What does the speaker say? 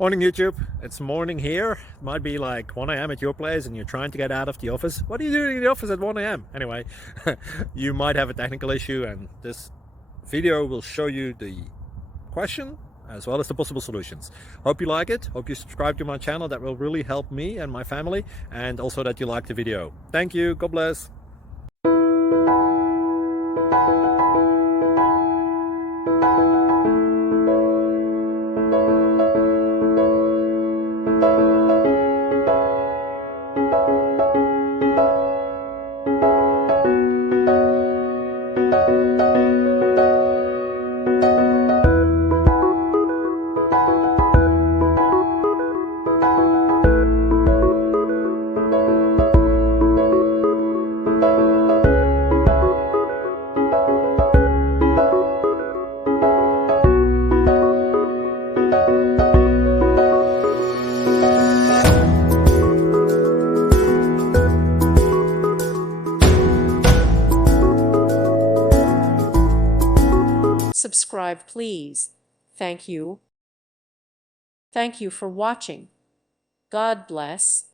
Morning YouTube, it's morning here. It might be like 1 a.m. at your place and you're trying to get out of the office. What are you doing in the office at 1 a.m.? Anyway, you might have a technical issue and this video will show you the question as well as the possible solutions. Hope you like it, hope you subscribe to my channel. That will really help me and my family, and also that you like the video. Thank you, God bless. Subscribe, please. Thank you. Thank you for watching. God bless.